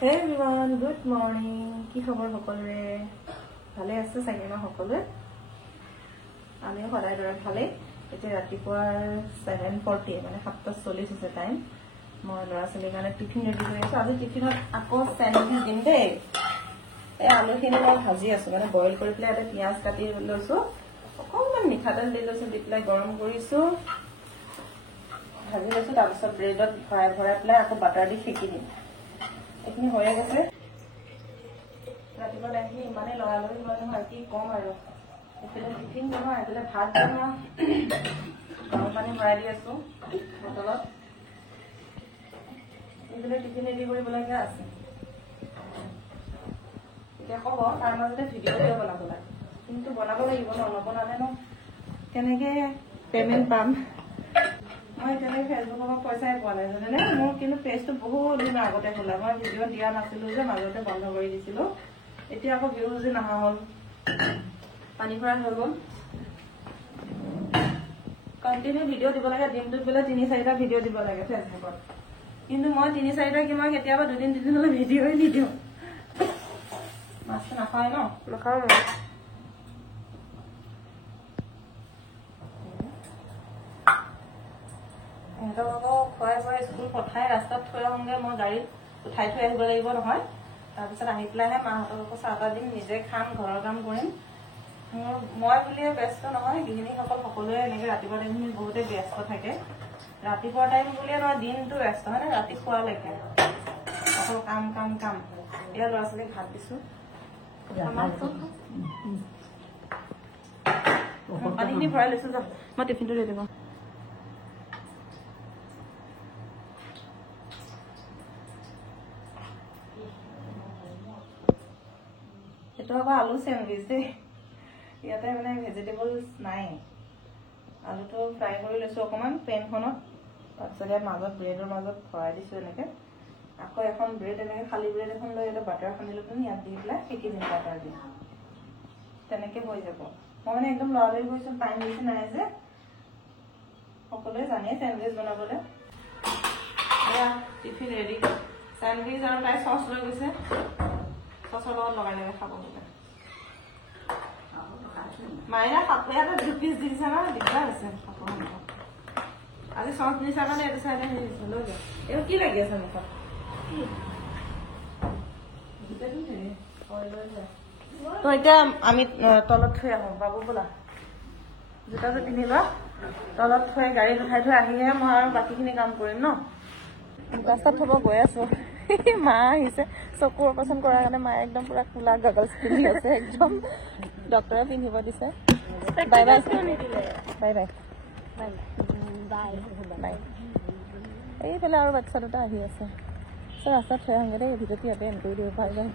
Hey everyone, good morning. কি খবৰ সকলোৰে? ভালে আছে চাগে ন সকলোৱে? আমি সদায় দৰে ভালে। এতিয়া ৰাতিপুৱা 7:40 মানে 7:40 হৈছে টাইম। মই ল'ৰা ছোৱালীৰ কাৰণে টিফিন ৰেডি কৰি আছো। আজি টিফিনত আকৌ চেণ্ডউইচ দিম দেই। এই আলুখিনি মই ভাজি আছো মানে বইল কৰি পেলাই এটা পিঁয়াজ কাটি লৈছো। অকণমান মিঠাতেল দি লৈছো, দি পেলাই গৰম কৰিছো। ভাজি লৈছো, তাৰপিছত ব্ৰেডত ভৰাই পেলাই আকৌ বাটাৰ দি সেকি দিম। এইখিনি হৈয়ে গৈছে। ৰাতিপুৱা টাইমখিনি ইমানেই লৰালৰি হয় নহয়, কি কম আৰু। এইফালে টিফিন বনোৱা, এইফালে ভাত বনোৱা, গৰম পানী ভৰাই দি আছো বটলত। এইফালে টিফিন ৰেডি কৰিবলগীয়া আছে। এতিয়া ক'ব তাৰ মাজতে ভিডিঅ' বনাব লাগে, কিন্তু বনাব লাগিব ন, নবনালে ন কেনেকে পেমেণ্ট পাম। মই এতিয়ালৈকে ফেচবুকৰ পৰা পইচাই পোৱা নাই জানেনে। মোৰ কিন্তু পেজটো বহুত দিনৰ আগতে খোলা, মই ভিডিঅ' দিয়া নাছিলো যে, মাজতে বন্ধ কৰি দিছিলো। এতিয়া আকৌ ভিউজ নহা হ'ল, পানী ভৰা হৈ গ'ল। কণ্টিনিউ ভিডিঅ' দিব লাগে, দিনটোত বোলে 3-4টা ভিডিঅ' দিব লাগে ফেচবুকত, কিন্তু মই 3-4টা কি মই কেতিয়াবা 2-3 হলে ভিডিঅ'ই নিদিওঁ। মাছটো নাখায় ন? নাখাওঁ মই। সিহঁতক আকৌ খুৱাই স্কুল পঠাই ৰাস্তাত থৈ আহোঁগে, মই গাড়ীত উঠাই থৈ আহিব লাগিব নহয়। তাৰপিছত আহি পেলাইহে মাহঁতক আকৌ চাহ তাহ দিম, নিজে খাম, ঘৰৰ কাম কৰিম। মই বুলিয়ে ব্যস্ত নহয়, গৃহিণীসকল সকলোৱে এনেকে ৰাতিপুৱা টাইমখিনি বহুতেই ব্যস্ত থাকে। ৰাতিপুৱা টাইম বুলিয়ে নহয়, দিনটো ব্যস্ত মানে ৰাতি শোৱালৈকে অকল কাম কাম কাম। এয়া ল'ৰা ছোৱালীক ভাত দিছো। পানীখিনি ভৰাই লৈছো, যাম মই টিফিনটো লৈ দিব। এইটো আকৌ আলু চেণ্ডউইচ দেই। ইয়াতে মানে ভেজিটেবলছ নাই। আলুটো ফ্ৰাই কৰি লৈছো অকণমান পেনখনত, তাৰপিছত ইয়াত মাজত ব্ৰেডৰ মাজত ভৰাই দিছো এনেকে। আকৌ এখন ব্ৰেড এনেকে খালী ব্ৰেড এখন লৈ ইয়াতে বাটাৰ সানি লৈ পিনি ইয়াত দি পেলাই সেকি দিম বাটাৰ দি। তেনেকে হৈ যাব। মই মানে একদম লৰালৰি কৰিছো, টাইম বেছি নাই যে। সকলোৱে জানে চেণ্ডউইচ বনাবলৈ। এয়া টিফিন ৰেডি। চেণ্ডউইচ আৰু তাই চচ লৈ গৈছে, চচৰ লগত লগাই লগাই খাব বোলে। মাইনা সাপয়াতে 2 পিচ দিছে ন, দিগদাৰ হৈছে। আজি চচ দিছা কাৰণে এইটো চাইডে হেৰি হৈছে লৈ গৈ। এইটো কি লাগি আছে মুখত? তো এতিয়া আমি তলত থৈ আহো। বাবু বোলা জোতাযোৰ পিন্ধি লোৱা, তলত থৈ গাড়ীত উঠাই থৈ আহিহে মই আৰু বাকীখিনি কাম কৰিম ন। ৰাস্তাত থব গৈ আছো। মা আহিছে চকু অপাৰেশ্যন কৰাৰ কাৰণে। মায়ে একদম পুৰা কোলা গগলছ পিন্ধি আছে, একদম ডক্টৰে পিন্ধিব দিছে। Bye bye bye bye bye. এইফালে আৰু বাচ্ছা দুটা আহি আছে। ৰাস্তাত থৈ আহোঁগে দেই, ভিডিঅ'টো ইয়াতে এণ্ড কৰি দিব। Bye bye.